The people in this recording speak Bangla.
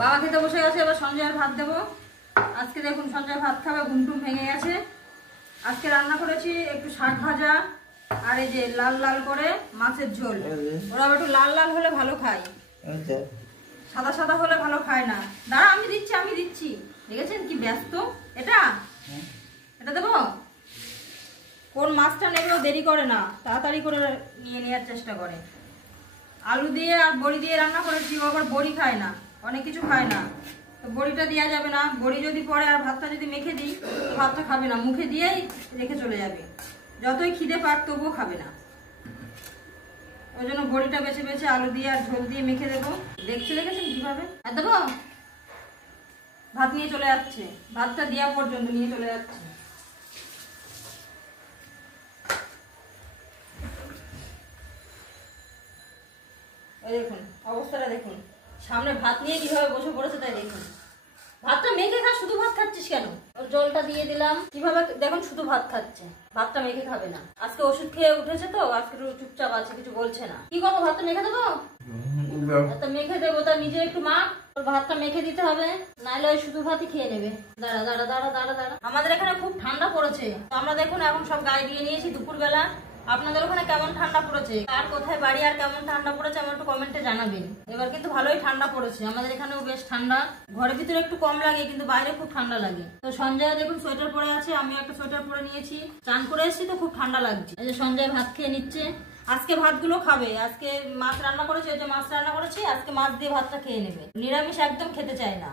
বাবা খেতে বসে গেছে, এবার সঞ্জয়ের ভাত দেবো। আজকে দেখুন সঞ্জয় ভাত খাবে, ঘুমটুম ভেঙে গেছে। আজকে রান্না করেছি একটু শাক ভাজা আর এই যে লাল লাল করে মাছের ঝোল। ওরা একটু লাল লাল হলে ভালো খায়, সাদা সাদা হলে ভালো খায় না। দাঁড়া আমি দিচ্ছি। দেখেছেন কি ব্যস্ত। এটা দেবো। কোন মাছটা নেবেও দেরি করে না, তাড়াতাড়ি করে নিয়ে নেওয়ার চেষ্টা করে। আলু দিয়ে আর বড়ি দিয়ে রান্না করেছি, ও আবার বড়ি খায় না, অনেক কিছু খায় না, তো বড়িটা দেওয়া যাবে না। বড়ি যদি পরে আর ভাতটা যদি মেখে দিই তো ভাতটা খাবে না, মুখে দিয়েই রেখে চলে যাবে। যতই খিদে পাক তবুও খাবে না। ওই জন্য বড়িটা বেছে বেছে আলু দিয়ে আর ঝোল দিয়ে মেখে দেবো। দেখেছেন কিভাবে। আর দেবো। ভাত নিয়ে চলে যাচ্ছে, ভাতটা দেওয়া পর্যন্ত নিয়ে চলে যাচ্ছে। দেখুন অবস্থাটা দেখুন, সামনে ভাত নিয়ে কিভাবে বসে পড়েছে তাই দেখুন। ভাতটা মেখে খা, শুধু ভাত খাচ্ছিস কেন? ওর জলটা দিয়ে দিলাম, কিভাবে দেখুন শুধু ভাত খাচ্ছে, ভাতটা মেখে খাবে না। আজকে ওষুধ খেয়ে উঠেছে তো আজকে চুপচাপ আছে, কিছু বলছে না। কি করবো, ভাতটা মেখে দেবো? ভাতটা মেখে দেবো, তা নিজে একটু মাখ। ওর ভাতটা মেখে দিতে হবে, নাহলে ওই শুধু ভাতই খেয়ে নেবে। দাঁড়া দাঁড়া দাঁড়া দাঁড়া দাঁড়া। আমাদের এখানে খুব ঠান্ডা পড়েছে, আমরা দেখুন এখন সব গায়ে দিয়ে নিয়েছি দুপুরবেলা। আপনাদের ওখানে কেমন ঠান্ডা পড়েছে, আর কোথায় বাড়ি আর কেমন ঠান্ডা পড়েছে আমার একটু কমেন্টে জানাবেন। এবার কিন্তু ভালোই ঠান্ডা পড়েছে, আমাদের এখানেও বেশ ঠান্ডা। ঘরের ভিতরে একটু কম লাগে কিন্তু বাইরে খুব ঠান্ডা লাগে। তো সঞ্জয় দেখুন সোয়েটার পরে আছে, আমি একটা সোয়েটার পরে নিয়েছি। চান করে এসেছি তো খুব ঠান্ডা লাগছে। এই যে সঞ্জয় ভাত খেয়ে নিচ্ছে, আজকে ভাতগুলো খাবে। আজকে মাছ রান্না করেছি, ওই যে মাছ রান্না করেছি, আজকে মাছ দিয়ে ভাতটা খেয়ে নেবে। নিরামিষ একদম খেতে চায় না।